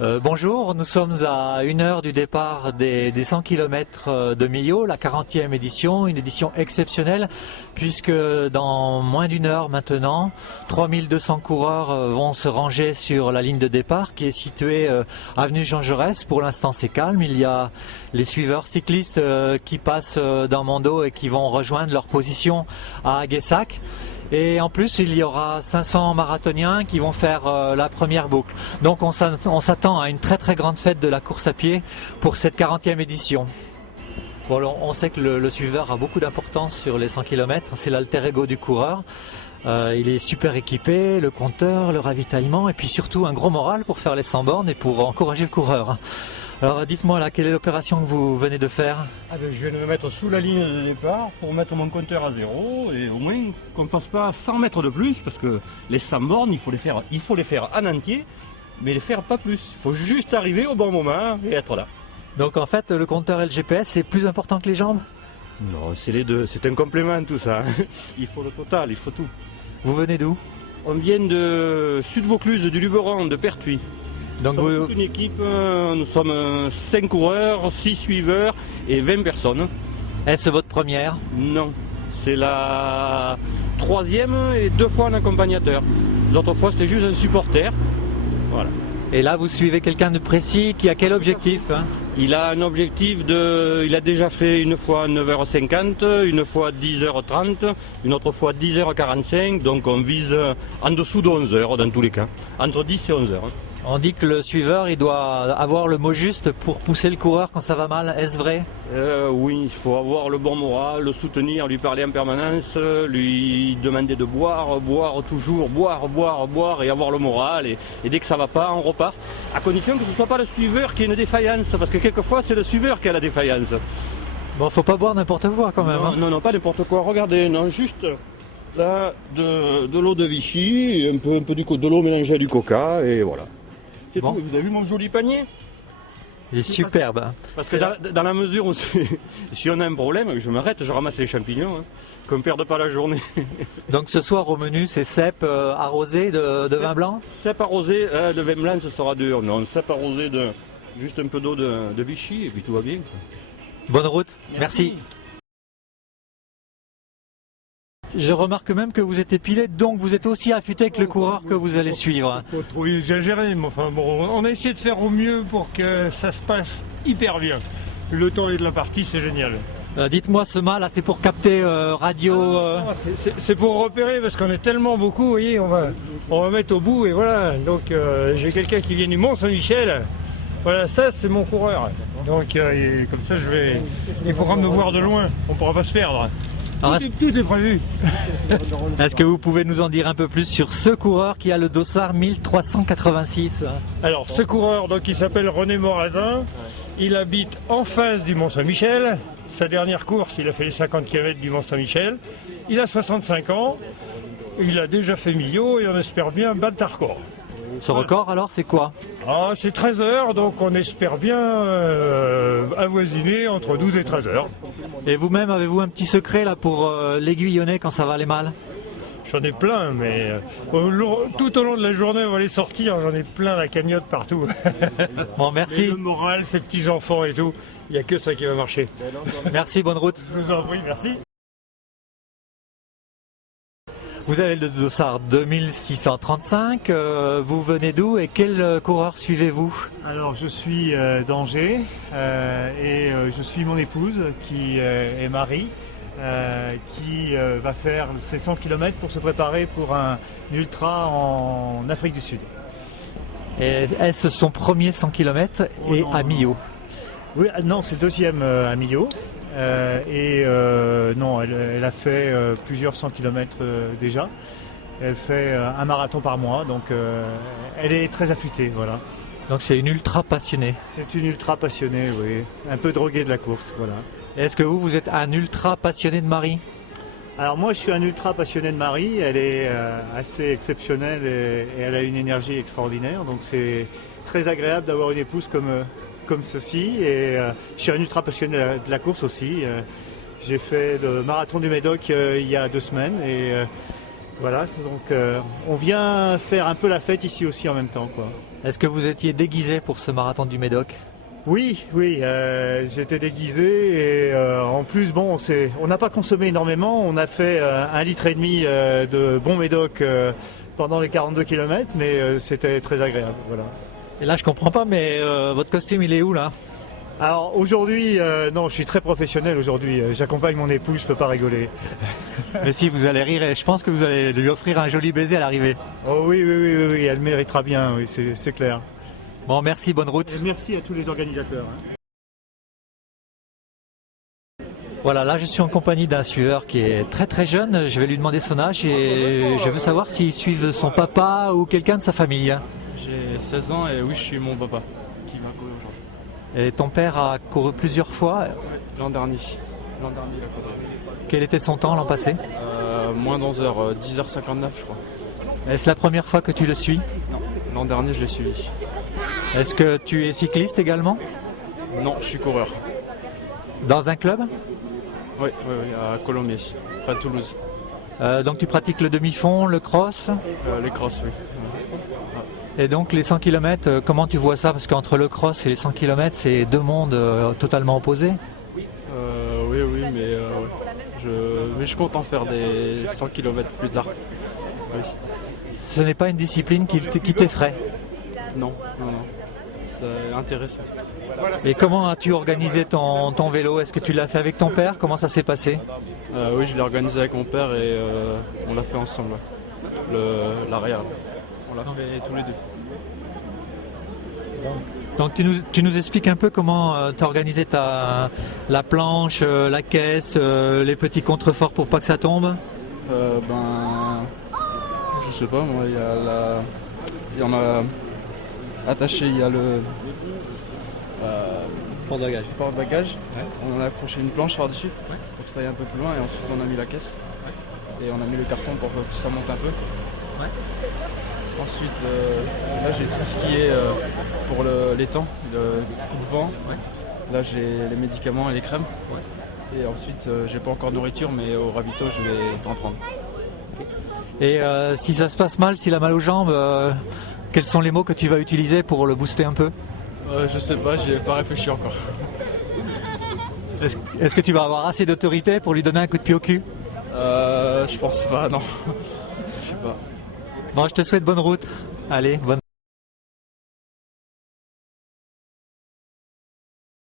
Bonjour, nous sommes à 1 heure du départ des 100 km de Millau, la 40e édition, une édition exceptionnelle puisque dans moins d'une heure maintenant, 3200 coureurs vont se ranger sur la ligne de départ qui est située avenue Jean Jaurès. Pour l'instant c'est calme, il y a les suiveurs cyclistes qui passent dans mon dos et qui vont rejoindre leur position à Aguessac. Et en plus, il y aura 500 marathoniens qui vont faire la première boucle. Donc on s'attend à une très très grande fête de la course à pied pour cette 40e édition. Bon, on sait que le suiveur a beaucoup d'importance sur les 100 km, c'est l'alter ego du coureur. Il est super équipé, le compteur, le ravitaillement et puis surtout un gros moral pour faire les 100 bornes et pour encourager le coureur. Alors dites-moi là, quelle est l'opération que vous venez de faire? Je viens de me mettre sous la ligne de départ pour mettre mon compteur à zéro et au moins qu'on ne fasse pas 100 mètres de plus parce que les 100 bornes, il faut les faire en entier, mais les faire pas plus. Il faut juste arriver au bon moment et être là. Donc en fait, le compteur et le GPS, c'est plus important que les jambes? Non, c'est les deux, c'est un complément tout ça. Il faut le total, il faut tout. Vous venez d'où? On vient de Sud-Vaucluse, du Luberon, de Pertuis. Donc nous sommes toute une équipe, nous sommes 5 coureurs, 6 suiveurs et 20 personnes. Est-ce votre première? Non, c'est la 3e et 2 fois un accompagnateur. Les autres fois c'était juste un supporter. Voilà. Et là vous suivez quelqu'un de précis qui a quel objectif hein? Il a un objectif il a déjà fait une fois 9h50, une fois 10h30, une autre fois 10h45, donc on vise en dessous de 11h dans tous les cas, entre 10 et 11h. On dit que le suiveur, il doit avoir le mot juste pour pousser le coureur quand ça va mal. Est-ce vrai? Oui, il faut avoir le bon moral, le soutenir, lui parler en permanence, lui demander de boire, boire toujours, boire et avoir le moral. Et dès que ça va pas, on repart. À condition que ce ne soit pas le suiveur qui ait une défaillance, parce que quelquefois c'est le suiveur qui a la défaillance. Bon, faut pas boire n'importe quoi quand même. Non, non, pas n'importe quoi. Regardez, non, juste là de l'eau de Vichy, un peu de l'eau mélangée à du coca et voilà. C'est bon. Tout. Vous avez vu mon joli panier? Il est superbe. Parce que dans la mesure où si on a un problème, je m'arrête, je ramasse les champignons, hein, qu'on ne perde pas la journée. Donc ce soir au menu, c'est cèpe arrosé de vin blanc? Cèpe arrosé, le vin blanc ce sera dur. Non, cèpe arrosé de juste un peu d'eau de Vichy et puis tout va bien. Bonne route, merci. Je remarque même que vous êtes épilé, donc vous êtes aussi affûté que le coureur que vous allez suivre. Faut trop exagérer, mais enfin bon, on a essayé de faire au mieux pour que ça se passe hyper bien. Le temps et de la partie, c'est génial. Dites-moi ce mât là, c'est pour capter radio. C'est pour repérer parce qu'on est tellement beaucoup, vous voyez, on va mettre au bout et voilà. Donc j'ai quelqu'un qui vient du Mont-Saint-Michel. Voilà, ça c'est mon coureur. Donc comme ça il faudra me voir de loin, on ne pourra pas se perdre. Tout est prévu. Est-ce que vous pouvez nous en dire un peu plus sur ce coureur qui a le dossard 1386? Alors ce coureur, donc, il s'appelle René Morazin. Il habite en face du Mont-Saint-Michel. Sa dernière course, il a fait les 50 km du Mont-Saint-Michel. Il a 65 ans. Il a déjà fait Millau et on espère bien battre le record. Ce record alors c'est quoi? C'est 13 heures, donc on espère bien avoisiner entre 12 et 13 heures. Et vous-même, avez-vous un petit secret là pour l'aiguillonner quand ça va aller mal? J'en ai plein, mais tout au long de la journée, on va les sortir. J'en ai plein la cagnotte partout. Bon, merci. Et le moral, ces petits-enfants et tout, il n'y a que ça qui va marcher. Merci, bonne route. Je vous en prie, merci. Vous avez le dossard 2635, vous venez d'où et quel coureur suivez-vous? Alors je suis d'Angers et je suis mon épouse qui est Marie, qui va faire ses 100 km pour se préparer pour un ultra en Afrique du Sud. Et est-ce son premier 100 km et à Millau? Oui, non, c'est le deuxième à Millau. Non, elle a fait plusieurs 100 km déjà. Elle fait un marathon par mois, donc elle est très affûtée, voilà. Donc c'est une ultra passionnée. C'est une ultra passionnée, oui. Un peu droguée de la course, voilà. Est-ce que vous êtes un ultra passionné de Marie? Alors moi je suis un ultra passionné de Marie, elle est assez exceptionnelle et elle a une énergie extraordinaire, donc c'est très agréable d'avoir une épouse comme ceci, et je suis un ultra passionné de la course aussi. J'ai fait le marathon du Médoc il y a 2 semaines et Voilà, donc on vient faire un peu la fête ici aussi en même temps, quoi. Est-ce que vous étiez déguisé pour ce marathon du Médoc? Oui, j'étais déguisé et en plus, bon, on n'a pas consommé énormément. On a fait 1,5 litre de bon Médoc pendant les 42 km, mais c'était très agréable. Voilà. Et là, je comprends pas, mais votre costume, il est où là? Alors aujourd'hui, non, je suis très professionnel aujourd'hui. J'accompagne mon épouse, je peux pas rigoler. Mais si, vous allez rire et je pense que vous allez lui offrir un joli baiser à l'arrivée. Oh oui, elle méritera bien, oui, c'est clair. Bon, merci, bonne route. Et merci à tous les organisateurs. Voilà, là je suis en compagnie d'un suiveur qui est très très jeune. Je vais lui demander son âge et je veux savoir s'il suit son papa ou quelqu'un de sa famille. J'ai 16 ans et oui, je suis mon papa qui va courir aujourd'hui. Et ton père a couru plusieurs fois. L'an dernier. L'an dernier, il a couru. Quel était son temps l'an passé? Moins d'11h, 10h59, je crois. Est-ce la première fois que tu le suis? Non, l'an dernier, je l'ai suivi. Est-ce que tu es cycliste également? Non, je suis coureur. Dans un club? Oui, à Colomiers, près de Toulouse. Donc tu pratiques le demi-fond, le cross? Les crosses, oui. Et donc les 100 km, comment tu vois ça? Parce qu'entre le cross et les 100 km, c'est deux mondes totalement opposés. Oui, mais je compte en faire des 100 km plus tard. Oui. Ce n'est pas une discipline qui t'effraie? Non. C'est intéressant. Et comment as-tu organisé ton vélo? Est-ce que tu l'as fait avec ton père? Comment ça s'est passé? Oui, je l'ai organisé avec mon père et on l'a fait ensemble. L'arrière. On l'a fait tous les deux. Donc tu nous expliques un peu comment tu as organisé la planche, la caisse, les petits contreforts pour pas que ça tombe? Je sais pas, moi, il y en a attaché, il y a le Porte-bagages. porte-bagages. Ouais. On a accroché une planche par-dessus pour que ça aille un peu plus loin et ensuite on a mis la caisse. Ouais. Et on a mis le carton pour que ça monte un peu. Ouais. Ensuite, là j'ai tout ce qui est pour les temps, le coupe-vent. Ouais. Là j'ai les médicaments et les crèmes. Ouais. Et ensuite, j'ai pas encore de nourriture, mais au ravito je vais en prendre. Et si ça se passe mal, s'il a mal aux jambes, quels sont les mots que tu vas utiliser pour le booster un peu? Je sais pas, j'y ai pas réfléchi encore. Est-ce que tu vas avoir assez d'autorité pour lui donner un coup de pied au cul? Je pense pas, non. Je sais pas. Bon, je te souhaite bonne route. Allez, bonne